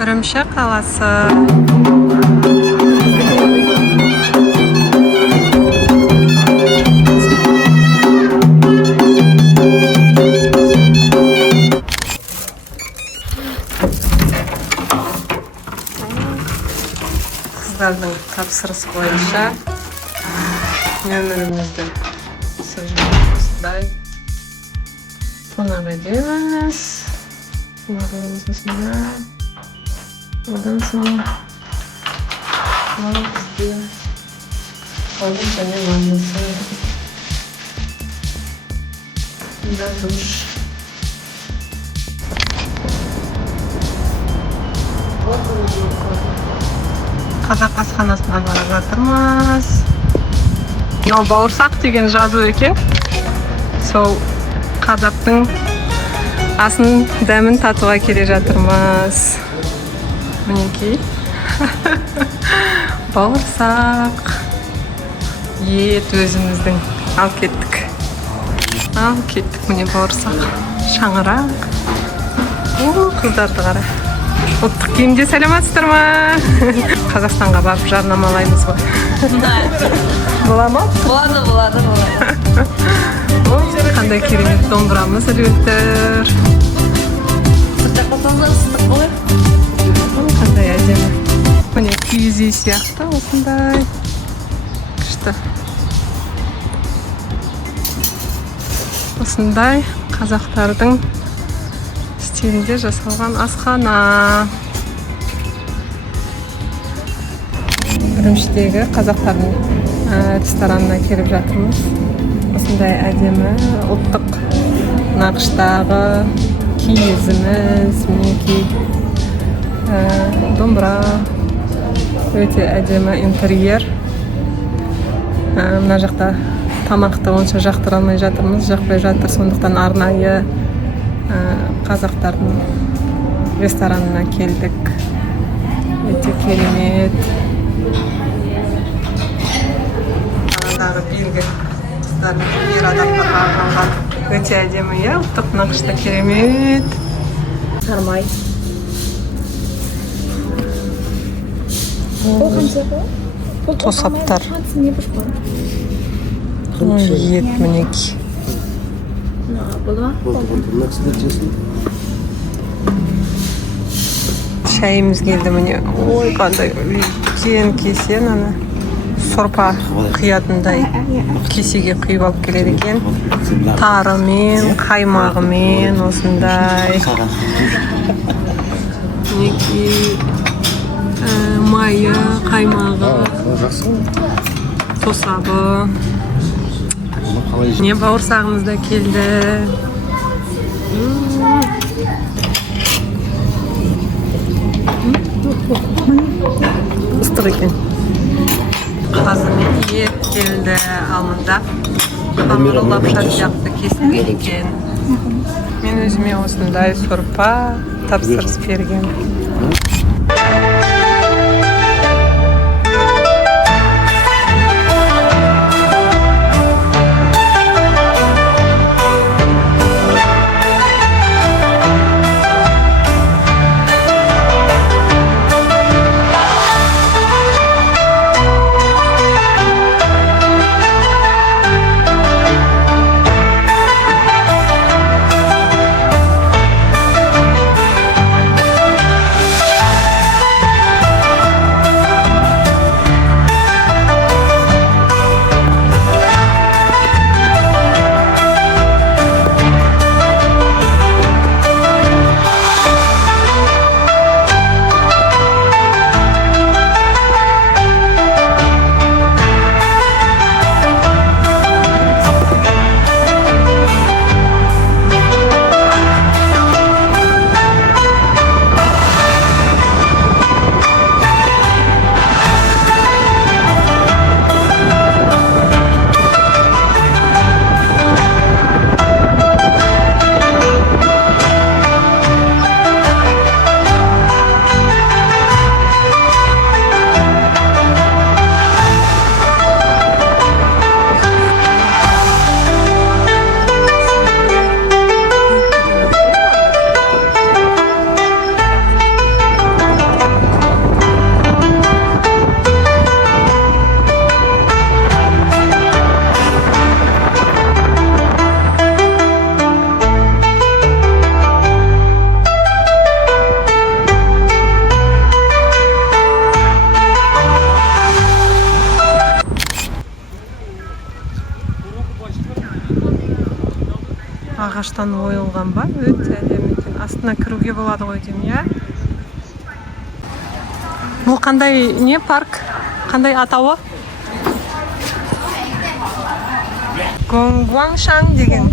Үрімші қаласы. Қыздардың тапсырысы бойынша нөмірімізді осындай қонақ едеміз. Қонағымыз осындай. Одан соң бізде ауыз және ваннасы. Мұнда душ. Қазақ асханасына бара жатырмыз. Мынау бауырсақ деген жазу екен. Сол қазақтың асын дәмін татуға келе жатырмыз. Мінекей. Бауырсақ. Ет өзіміздің. Ал кеттік. Міне бауырсақ. Шаңырақ. Қыздарды қара. Ұлттық киімде сәлематсыздар ма? Қазақстанға барып жарнамалаймыз ғой. Бола ма? Болады. Қандай керемет домбырамыз ілгіліктір. Сыртақ болсаңыз ыстық болар. Қандай әдемі. Міне киіз үй сияқты осындай. Күшті. Осындай қазақтардың стилінде жасалған асхана. Үрімшідегі қазақтардың ресторанына келіп жатырмыз. Осындай әдемі ұлттық нақыштағы киізіміз, мінекей домбыра, өте әдемі интерьер. Мына жақта тамақты онша жақтыра алмай жатырмыз, жақпай жатыр, сондықтан арнайы қазақтардың ресторанына келдік. Өте керемет. Анадағы белгі қыздардың ер адамдарға арналған. Өте әдемі, ұлттық нақышта керемет. Сармай. Тосаптар. Ет мінекей. Шайымыз келді міне. Ой, қандай үлкен кесе, ана сорпа құятындай кесеге құйып алып келеді екен. Тарымен, қаймағымен осындай. Мінекей майы, қаймағы, тосабы. Не бауырсағымыз да келді. Ыстық екен. Қазымен ет келді, алында қамыры лапша сияқты кесілген екен. Мен өзіме осындай сорпа тапсырыс берген. ағаштан ойылған ба, өте әдемі екен. Астына кіруге болады ғой деймін, иә. Бұл қандай не парк? Қандай атауы? Гонгуаншан деген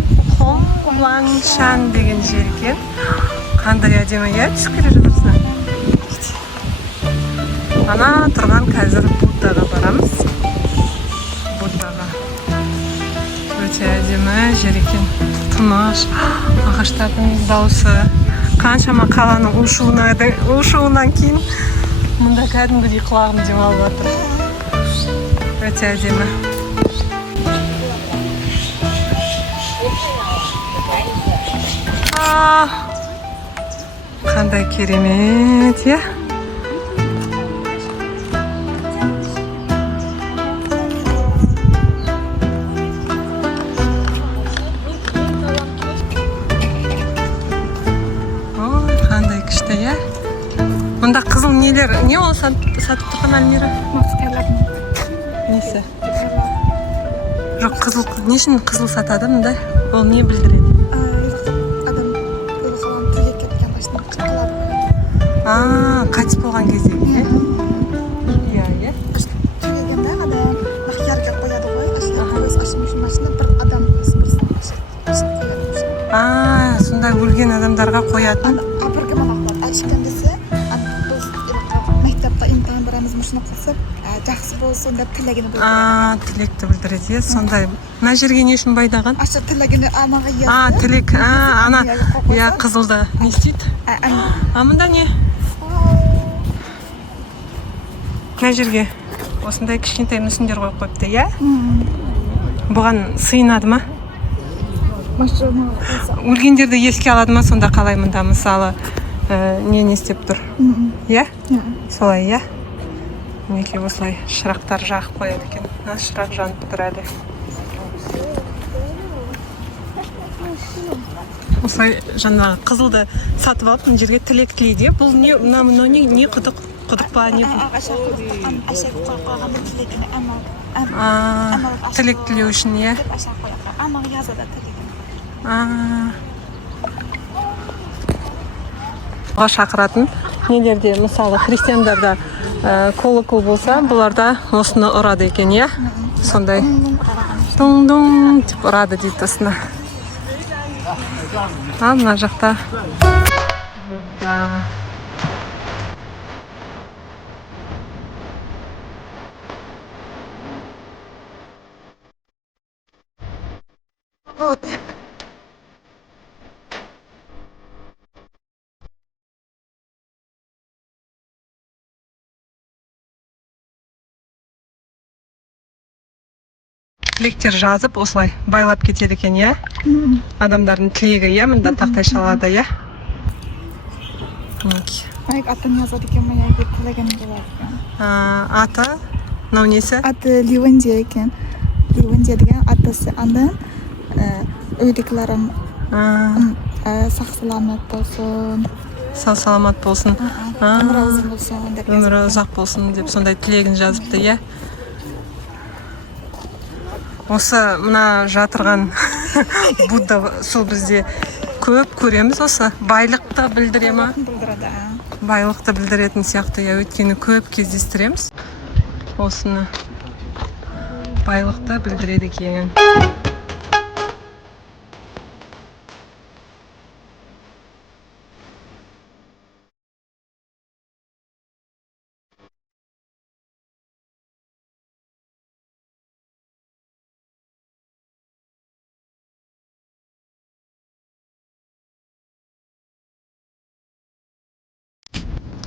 жер екен. Қандай әдемі, иә, түсіп келе жатырсың. Ана тұрған қазір Буддаға барамыз. Буддаға. Өте әдемі жер екен. Тыныш, ағаштардың дауысы. Қаншама қаланың ұшуынан кейін мұнда кәдімгідей құлағым демалып жатыр. Өте әдемі. Қандай керемет, иә? Қандай күшті, иә? Мұнда қызыл нелер, не ол сатып тұрған Альмира? Маскалардың. Несі? Жоқ, қызыл, не үшін қызыл сатады мұнда? Ол не білдіреді? Адам өліғалан тілек кеткен башына қалады. Қайтыс болған кезде, иә? Иә, иә? Келгенде адам махиярға қояды ғой, өз ашым үшін машина бір адам бірсін қояды. Сонда өлген адамдарға қоятын? Бірге мағалады. Әшкен десе, біз мектепті имтихан барамыз машина қосып, жақсы болсын деп тілегені білдіреді. Тілекті білдіреді, е? Сондай. Мына жерге не үшін байдаған? Ашы тілегені анаға езді. Тілек, ана, иә, қызылда не істейді? Мұнда не? Мына жерге осындай кішкентай мүсіндер қойып қойыпты, иә? Бұған сыйынады ма? Өлгендерді еске алады ма, сонда қалай мұнда, мысалы, не істеп тұр? Иә? Солай, иә? Неке осылай шырақтар жағып қояды екен. Шырақ жанып тұр әлі. Осылай жаңағы қызылды сатып алып, мына жерге тілек тілейді. Бұл не құдық па, не бұл? Тілек тілеу үшін, иә? Шақыратын нелерде, мысалы, христиандарда колокол болса, бұларда осыны ұрады екен, иә? Сондай дұң-дұң деп ұрады дейді осыны. Мына жақта тілектер жазып, осылай байлап кетеді екен, иә? Адамдардың тілегі, иә? Мұнда тақтай шалады, иә? Атын жазады екен, мәйәге тілеген болады екен. Аты? Мынау несі? Аты Ливенде екен. Ливенде деген атасы аны өйдікілерім сақ-саламат болсын. Сау-саламат болсын. Өмірі ұзақ болсын деп. Өмірі ұзақ болсын деп сондай тілегін жазыпты, иә? Осы мына жатырған Будда сол бізде көп көреміз осы. Байлықты білдіре ма? Білдіреді. Байлықты білдіретін сияқты, я өткені көп кездестіреміз. Осыны байлықты білдіреді екен.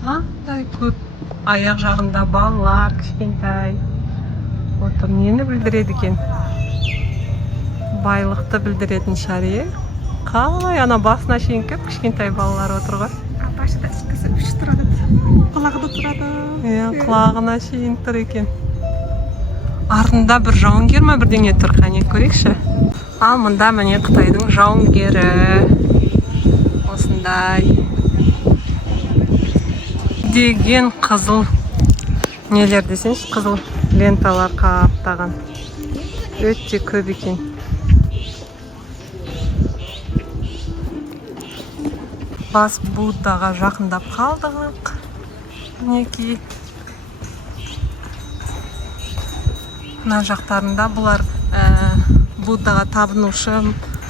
Андай көп аяқ жағында балалар кішкентай отыр. Нені білдіреді екен? Байлықты білдіретін шаре. Қалай ана басына шейін кеп кішкентай балалар отыр ғой. Башыда ішкісі үш тұрады. Құлағы да тұрады. Құлағына шейін тұр екен. Артында бір жауынгер ма бірдеңе тұр, қане көрейікші. Ал мұнда міне Қытайдың жауынгері. Осындай деген қызыл нелер десеңші, қызыл ленталар қаптаған. Өте көп екен. бас Буддаға жақындап қалдық. Мінекей. Мына жақтарында бұлар Буддаға табынушы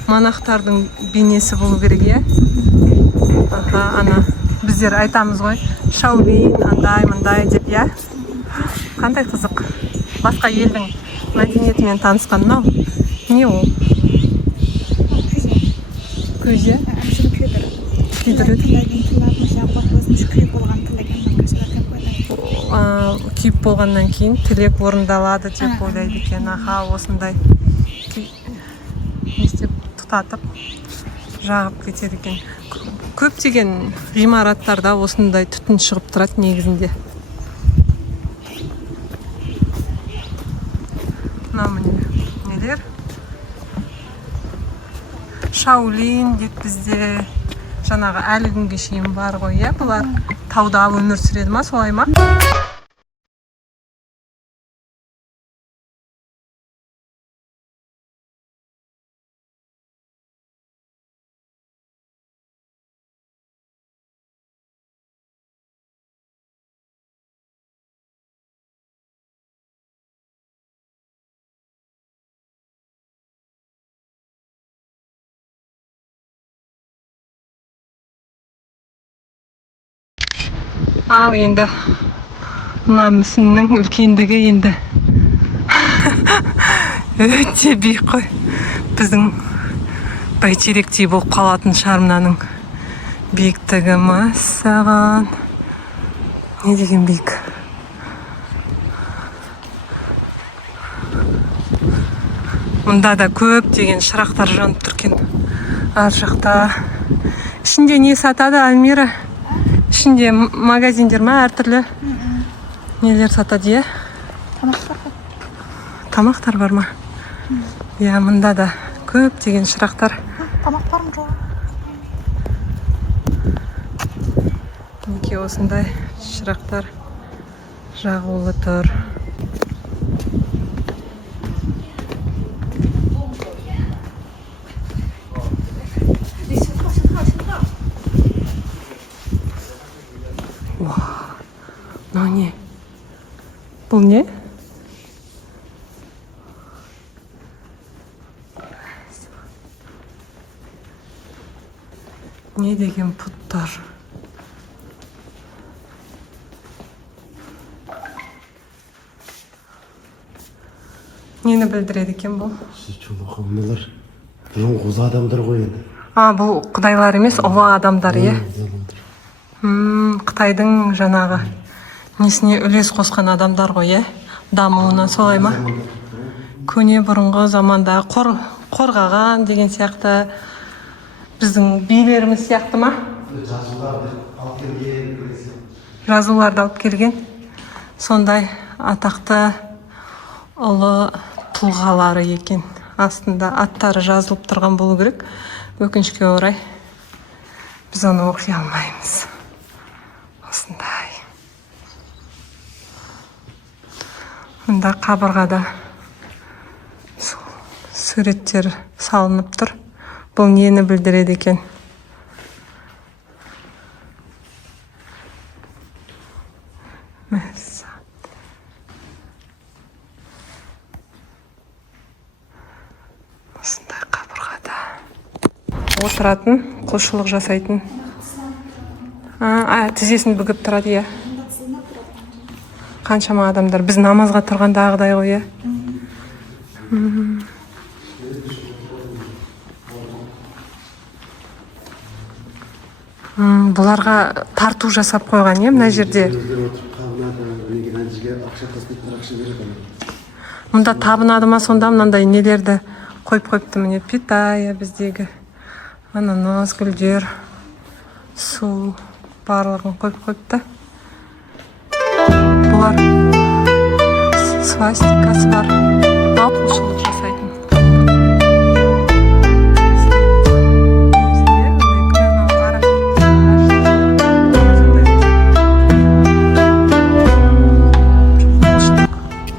монахтардың бейнесі болу керек, е? Ана біздер айтамыз ғой, Шаолинь андай мындай деп, е? Қандай қызық. Басқа елдің мәдениетімен танысқан мынау. Не ол? Көзе? Күйдір. Күйіп болғаннан кейін тілек орындалады деп ойлайды екен. Аха, осындай істеп тұтатып жағып кетеді екен. Көптеген ғимараттарда осындай түтін шығып тұрады негізінде. Мынау міне нелер? Шаолинь дейді бізде. Жаңағы әлі күнге шейін бар ғой, е? Бұлар тауда өмір сүреді ма, солай ма? Ал енді мына мүсіннің үлкендігі енді өте биік қой. Біздің бәйтеректей болып қалатын шығар мынаның биіктігі. Мәссаған. Не деген биік. Мұнда да көптеген шырақтар жанып тұрген. Ар жақта. Ішінде не сатады, Альмира? Ішінде магазиндер ма, әртүрлі нелер сатады, е? Тамақтар бар ма? Я, мұнда да көптеген шырақтар. Тамақ бар ма, жоқ? Неке осындай шырақтар жағулы тұр. Мынау не? Бұл не? Не деген пұттар? Нені білдіреді екен бұл? Бұлар қозы адамдар ғой енді. Бұл құдайлар емес, ұлы адамдар, е? Қытайдың жаңағы несіне үлес қосқан адамдар ғой, е? Дамуына, солай ма? Көне бұрынғы заманда қорғаған деген сияқты, біздің билеріміз сияқты ма? Жазуларды алып келген. Сондай атақты ұлы тұлғалары екен. Астында аттары жазылып тұрған болу керек. Өкінішке орай біз оны оқи алмаймыз. Осындай. Мұнда қабырғада суреттер салынып тұр. Бұл нені білдіреді екен? Осындай қабырғада отыратын, құлшылық жасайтын. Тізесін бүгіп тұрады, е? Қаншама адамдар. Біз намазға тұрғандағыдай ғой, е? Бұларға тарту жасап қойған, е, мына жерде. Мұнда табынады ма, сонда мынандай нелерді қойып-қойыпты, міне питая біздегі. Ананас, гүлдер, су барлығын қойып-қойыпты. Бұлар свастикасы бар. Ал құлшылық жасайтын.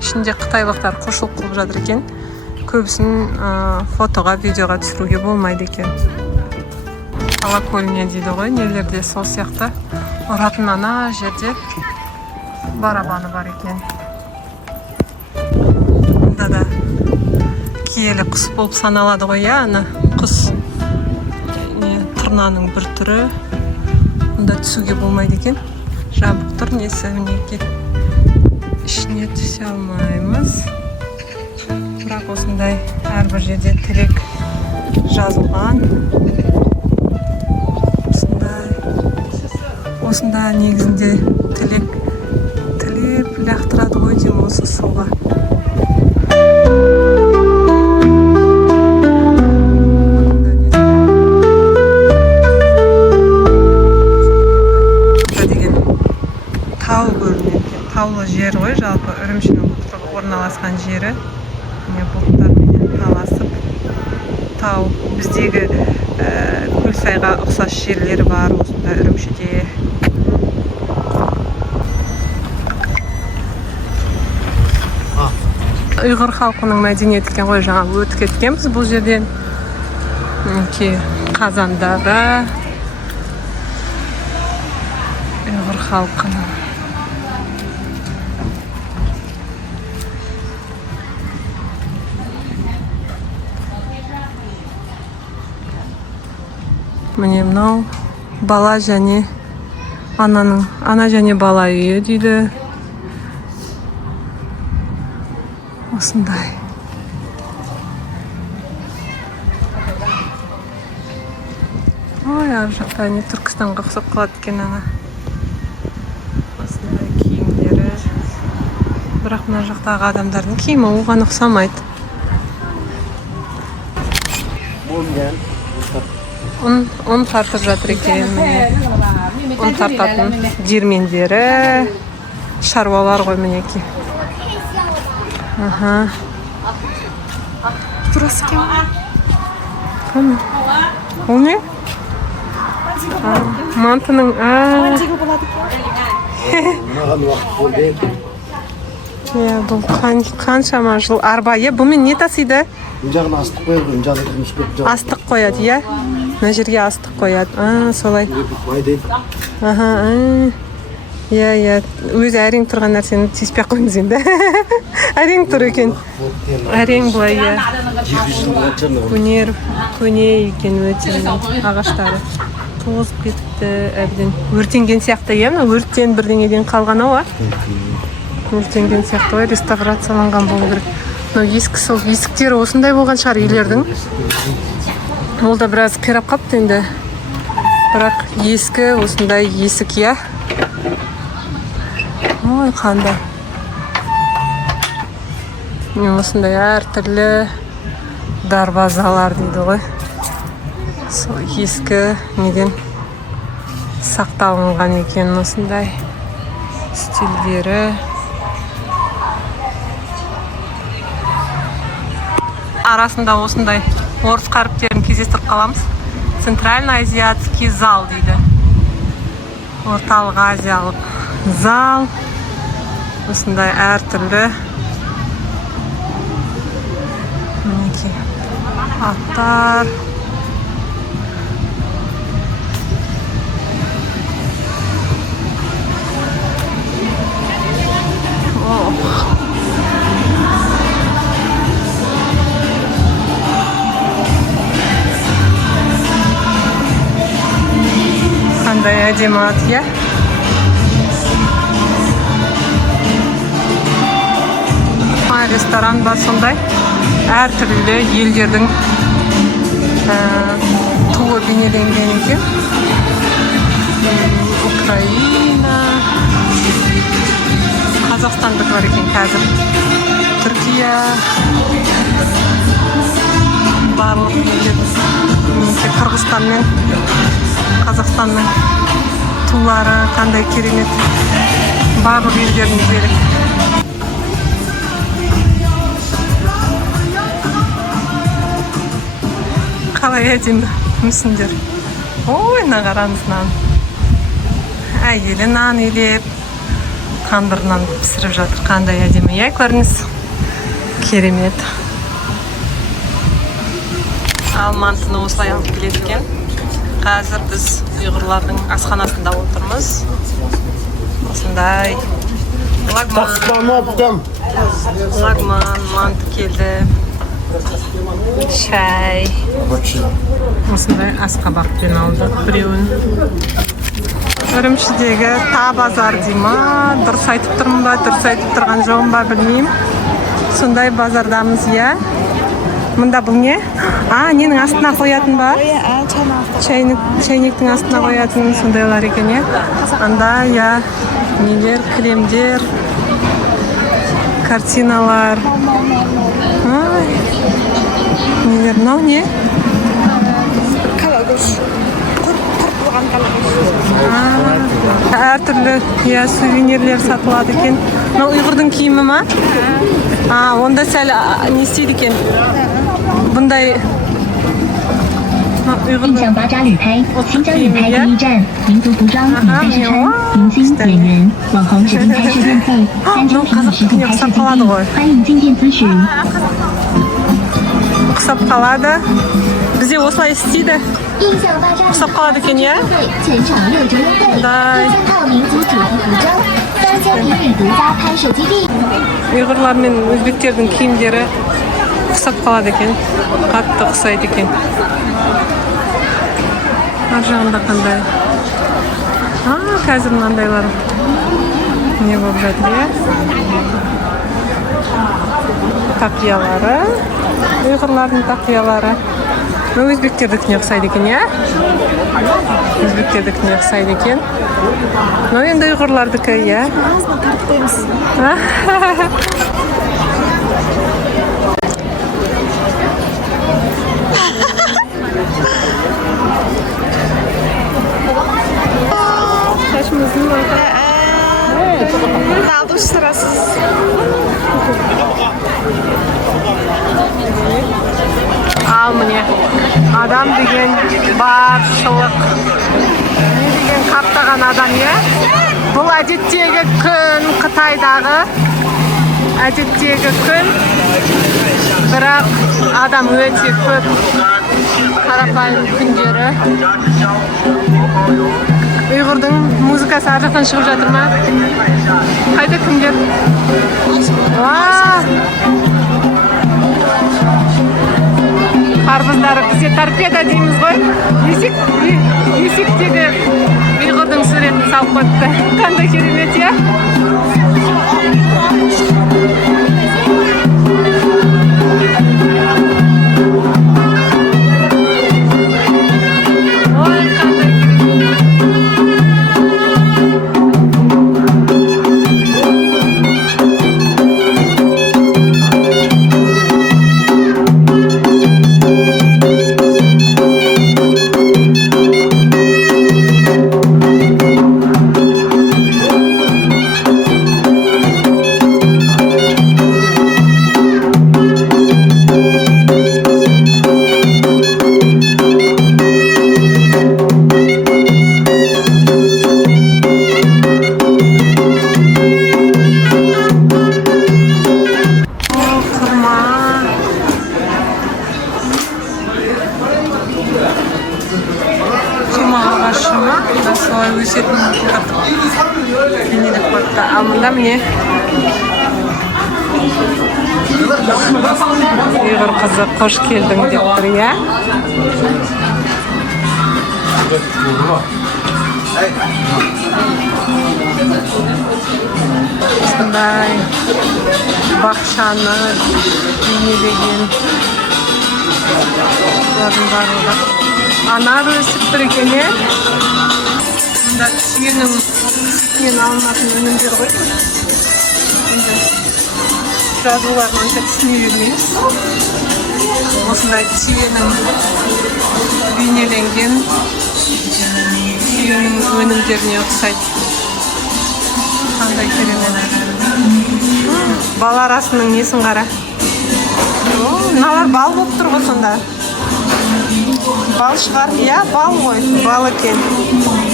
Ішінде қытайлықтар құлшылық қылып жатыр екен. Көбісін фотоға, видеоға түсіруге болмайды екен. колокольня дейді ғой, нелерде сол сияқты. Ұратын ана жерде барабаны бар екен. Мұнда да киелі құс болып саналады ғой, ана құс тырнаның бір түрі. Мұнда түсуге болмайды екен. Жабық тұр, несі мінеке ішіне түсе алмаймыз. Бірақ осындай әрбір жерде тілек жазылған. Осында негізінде тілеп лақтырады ғой деймін осы суға. Деген тау көрінеді. Таулы жер ғой, жалпы Үрімшінің орналасқан жері. Міне бұлттармен таласып тау. Біздегі Көлсайға ұқсас жерлері бар осында Үрімшіде. Ұйғыр халқының мәдениеті екен ғой, жаңа өтіп кеткенбіз бұл жерден. Мінекей қазандары ұйғыр халқының. Міне мынау бала және ана және бала үйі дейді. Осындай. Ой, ар жақта не Түркістанға ұқсап қалады екен ана. Осындай киімдері. Бірақ мына жақтағы адамдардың киімі оған ұқсамайды. ұн тартып жатыр екен. ұн тартатын диірмендері, шаруалар ғой мінекей. Ага. Burası kim? Кім? Ол не? Мантының. Мантиге болады екен. Маған уақыт болды екен. Бұл қаншама жыл арба. Бұмен не тасиды? Бұл жағын астық қояды, бұл жағын жұмыс көп жағын. Астық қояды, иә? Мына жерге астық қояды. Солай. Майды. Иә, өзі әрең тұрған нәрсені тиіспей қойыңыз енді. Әрең тұр екен. Әрең бұлай, иә. 200 жыл жатыр. Көне екен өте ағаштары. Тозып кетіпті әбден. Өртенген сияқты, иә? Өрттен бірдеңеден қалған ау, өртенген сияқты ғой, реставрацияланған болу керек. Ескі сол есіктері осындай болған шығар үйлердің. Ол да біраз қирап қапты енді. Бірақ ескі осындай есік, иә. Ой, қандай. Осындай әртүрлі дарбазалар дейді ғой. Сол ескі неден сақталынған екен осындай стильдері. Арасында осындай орыс қаріптерін кездестіріп қаламыз. Центральный азиатский зал дейді. Орталық азиялық зал. Осындай әртүрлі мінекей аттар. Қандай әдемі ат, иә? Ресторан ба сондай. Әртүрлі елдердің туы бейнеленген екен. Украина, Қазақстандық бар екен қазір. Түркия, барлық елдер. Қырғызстан мен Қазақстанның тулары қандай керемет. Барлық елдердің зерек. Қалай әдемі мүсіндер. Ой, нағараңыз нан. Әйелі нан елеп, тандырынан пісіріп жатыр. Қандай әдемі, иә, көріңіз. Керемет. Ал мантыны осылай алып келеді екен. Қазір біз ұйғырлардың асханасында отырмыз. Осындай лагман, манты келді. Шай. Осындай асқабақпен алдық біреуін. Үрімшідегі та базар дей ма? Дұрыс айтып тұрмын ба, дұрыс айтып тұрған жоғым ба білмеймін. Сондай базардамыз, иә? Мұнда бұл не? Ненің астына қоятын ба? Чайниктің астына қоятын сондайлар екен, е? Анда, иә, нелер, кремдер, картиналар. Нелер, мынау не? Калагош. Құртылған калагош. Әртүрлі, иә, сувенирлер сатылады екен. Мынау ұйғырдың киімі ма? Онда сәл не істейді екен? Бұндай ұйғырдың киімі, қазақтың ұқсап қалады ғой. Ұқсап қалады. Бізде осылай істейді. Ұқсап қалады екен, иә? Ұйғырлар мен өзбектердің киімдері ұқсап қалады екен. Қатты ұқсайды екен. Ар жағында қандай? Қазір мынандайлар не болып жатыр, иә? Тақиялары. Ұйғырлардың тақиялары. Өзбектердікіне ұқсайды екен, иә? Өзбектердікіне ұқсайды екен. Енді ұйғырлардікі, иә? Шашымыздың орта. Алды ұштырасыз. Ал міне, адам деген баршылық. Не деген қаптаған адам, е? Бұл әдеттегі күн, Қытайдағы әдеттегі күн. Бірақ адам өте көп қарапайым күндері. Ұйғырдың музыкасы ар жақтан шығып жатыр ма? Қайда кімдер? Қарбыздары бізде торпеда дейміз ғой. Есектегі ұйғырдың суретін салып қойыпты. Қандай керемет, е? Міне ұйғыр қызы қош келдің деп тұр, иә? Осындай бақшаны бейнелеген барлығы анар өсіп тұр екен, е? Мұнда түйенің сүтінен алынатын өнімдер ғой. Жазуларын онша түсіне бермейміз. Осындай түйенің бейнеленген түйенің өнімдеріне ұқсайды. Қандай керемет. Бал арасының несін қара. Мыналар бал болып тұр ғой сонда. Бал шығар, иә, бал ғой, бал екен.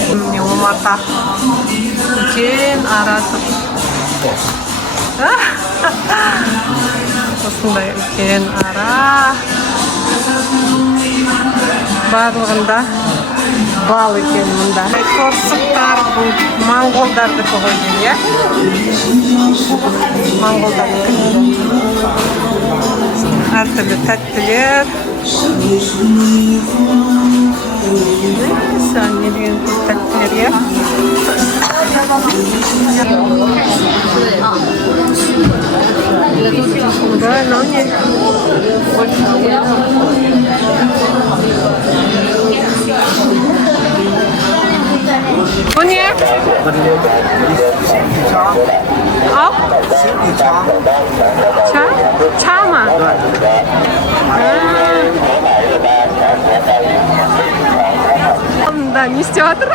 Міне омарта. Үлкен аратып. Осындай үлкен ара. Барлығында бал екен мұнда. Торсықтар бұл моңғолдардікі ғой деймін, иә? Моңғолдардікі. Әртүрлі тәттілер. Сән не деген тәттілер, иә? Да, но не. Bu ne? Al. Ça? Ça mı? Да, не істеватыр.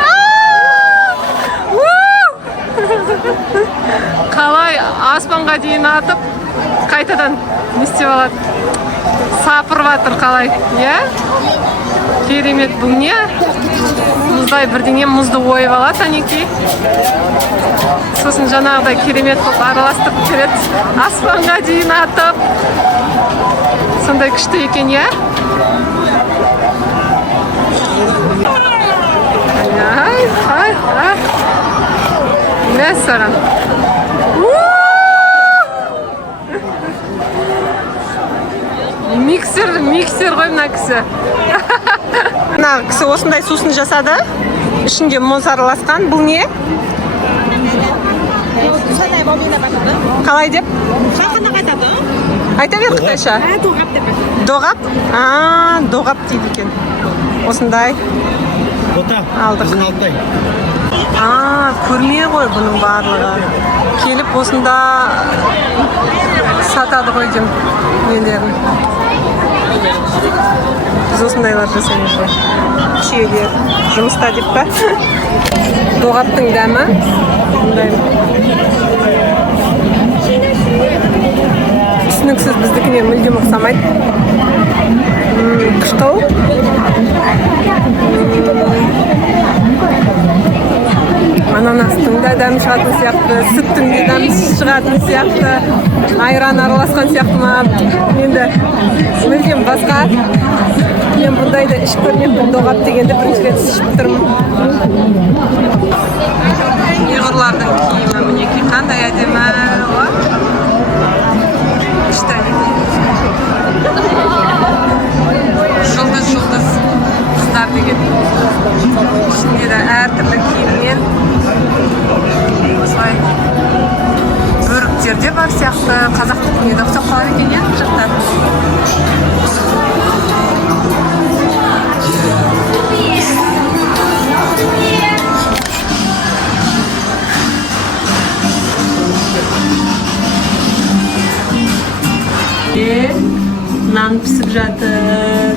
Қалай аспанға дейін атып, қайтадан не істеп алады? Сапырып жатыр қалай, иә? Керемет, бұл не? Мұздай бірдеңе мұзды ойып алады, Анеки. Сосын жаңағыдай керемет болып араластырып береді. Аспанға дейін атып. Сондай күшті екен, иә? Ай. Не саған? Миксер ғой мына кісі. Мына кісі осындай сусын жасады. Ішінде мұз араласқан. Бұл не? Қалай деп? Айта бер қытайша. Доғап? Доғап дейді екен. Осындай. Алдық. Көрме ғой бұның барлығы. Келіп осында сатады ғой дем нелерін. Біз осындайлар жасаймыз ғой. Күйелер жұмыста деп па? Доғаптың дәмі. Түсініксіз біздікіне мүлдем ұқсамайды. Қышқыл. Ананастың да дәмі шығатын сияқты, сүттің де дәмі шығатын сияқты, айран араласқан сияқты ма, енді мүлдем басқа. Мен бұндайды ішіп көрмеппін, доғап дегенді бірінші рет ішіп тұрмын. Ұйғырлардың киімі мінеки қандай әдемі. Күшті. Жұлдыз қыздар деген. Ішінде де әртүрлі киіммен. Осылай бөріктер де бар сияқты. Қазақтың не де ұқсап қалады екен, иә, жақта. Naan pісіп жатыр.